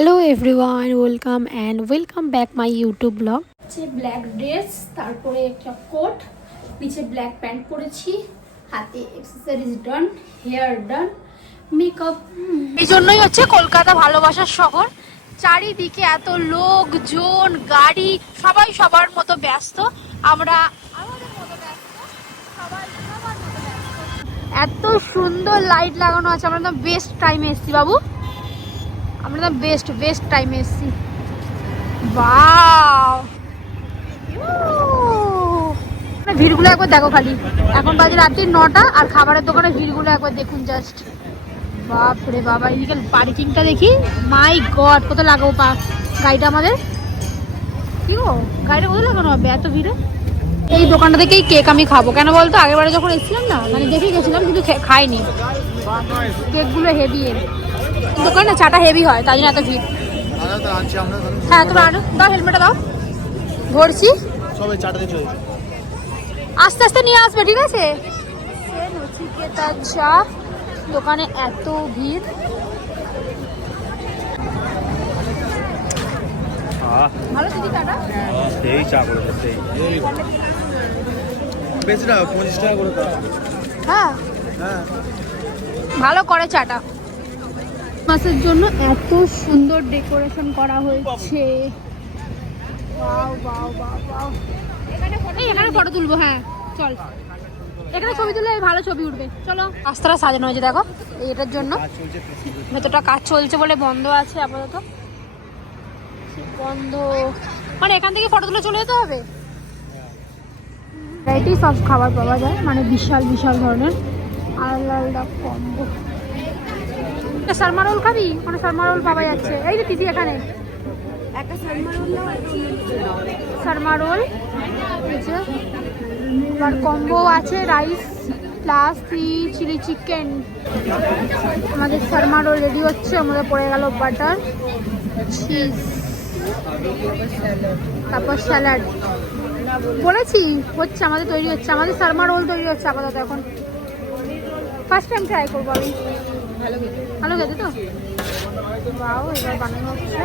Hello everyone, welcome back my YouTube blog. হচ্ছে black dress, তারপরে একটা কোট, নিচে ব্ল্যাক প্যান্ট পরেছি, হাতে অ্যাক্সেসরিজ ডান, হেয়ার ডান, মেকআপ। এই জন্যই হচ্ছে কলকাতা ভালোবাসার শহর। চারিদিকে এত লোকজন, গাড়ি, সবাই সবার মতো ব্যস্ত। আমরা আমাদের মতো ব্যস্ত, সবাই সবার মতো ব্যস্ত। এত সুন্দর লাইট লাগানো আছে। আমরা তো বেস্ট টাইমে এসেছি বাবু, আমরা তো বেস্ট টাইমে এসেছি। ওয়াও, ভিড়গুলো একবার দেখো খালি। এখন বাজে রাত্রি 9টা, আর খাবারের দোকানে ভিড়গুলো একবার দেখুন জাস্ট। বাপরে বাবা, এদিকে পার্কিংটা দেখি। মাই গড, কত লাগাবো গাড়িটা আমাদের? কি গো, গাড়িটা কোথায় লাগানো হবে এত ভিড়ে? এই দোকানটা থেকেই কেক আমি খাবো। কেন বলতো, আগেরবারে যখন এসেছিলাম না, মানে দেখে গেছিলাম কিন্তু খাইনি। কেকগুলো হেভি, দোকানে চাটা হেভি হয়, তাই জন্য এত ভিড়। হ্যাঁ, তোমরা আনো, দাও হেলমেটটা দাও, ধরছি। আস্তে আস্তে নিয়ে আসবে, ঠিক আছে? নচিকেতা চা দোকানে এত ভিড়। ভালো দিদি চাটা? সেই চা করে সেই বেশি না, 25 টাকা করে দাও। হ্যাঁ হ্যাঁ, ভালো করে চাটা। মাসের জন্য এত সুন্দর ডেকোরেশন করা হয়েছে। Wow wow wow wow. এখানে ফটো তুলবো। হ্যাঁ চল, এখানে ছবি তুললে ভালো ছবি উঠবে। চলো, রাস্তাটা সাজানো হয়েছে দেখো এটার জন্য। ভেতরটা কাজ চলছে বলে বন্ধ আছে আপাতত, বন্ধ। মানে এখান থেকে ফটো তুলে চলে যেতে হবে। ভ্যারাইটি সব খাবার পাওয়া যায়, মানে বিশাল বিশাল ধরনের আলাদা আলাদা কম্বো। শর্মা রোল খাবি? মানে শর্মা রোল পাওয়া যাচ্ছে। এই যে দিদি এখানে একটা শর্মা রোল, আর কম্বো আছে রাইস প্লাস চিলি চিকেন। আমাদের শর্মা রোল রেডি হচ্ছে, আমাদের পড়ে গেল বাটার চিজ, তারপর স্যালাড। বলেছি হচ্ছে, আমাদের তৈরি হচ্ছে, আমাদের শর্মা রোল তৈরি হচ্ছে আপাতত। এখন ফার্স্ট টাইম ট্রাই করবো আমি। ভালো খেতে তো? বাও, এবার বানানো হচ্ছে।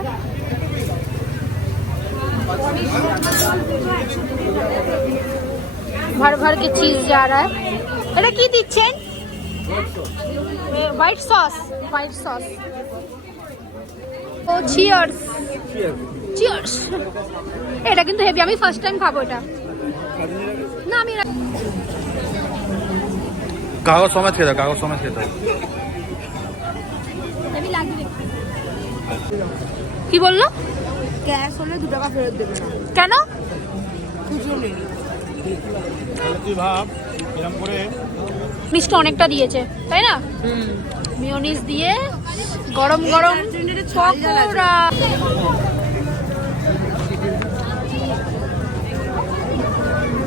ভর ভর के चीज जा रहा है। এটা কি দিচ্ছেন? White sauce. ও চিয়ার্স চিয়ার্স। এটা কিন্তু হেভি, আমি ফার্স্ট টাইম খাবো এটা। না আমি কাগজ সমেত খেতে, কাগজ সমেত খেতে। হেভি লাগবে। কি বললো? ক্যাশ হলে 2 টাকা ফেরত দেবে না। কেন? খুচরো নেই। তুই ভাব এরকম করে মিষ্টি অনেকটা দিয়েছে, তাই না? মিয়োনিজ দিয়ে গরম গরম পকোড়া।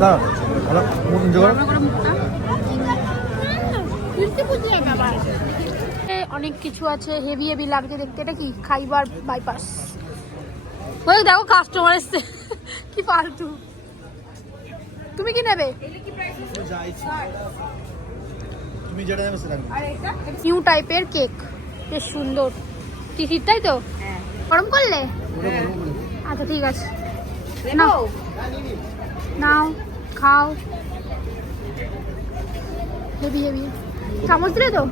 দাঁড়া, ভালো মতন জোগাড়। অনেক কিছু আছে, হেভি হেভি লাগছে দেখতে। এটা কি? খাইবার বাইপাস। ওই দেখো কাস্টমার এসছে, কি ফালতু। তুমি কি নেবে? তুমি যেটা নেবে সেটা নিও। নিউ টাইপের কেক, বেশ সুন্দর। টিকিট, তাই তো? গরম করলে? আচ্ছা ঠিক আছে, নাও নাও খাও। Heavy heavy. চামচ দিলে তো?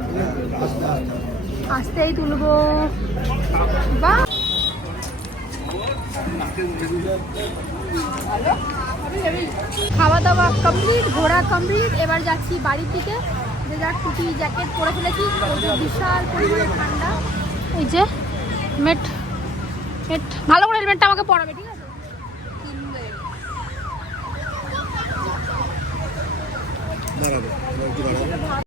আস্তেই তুলবো। বাহ, খাওয়া দাওয়া কমপ্লিট, ঘোরা কমপ্লিট। এবার যাচ্ছি বাড়ির দিকে। যে যার টুপি জ্যাকেট পরে ফেলেছি, বিশাল পরিমাণে ঠান্ডা। এই যে হেলমেট, ভালো করে হেলমেটটা আমাকে পরাবে, ঠিক আছে? বাড়াবে, একটু বাড়াবে।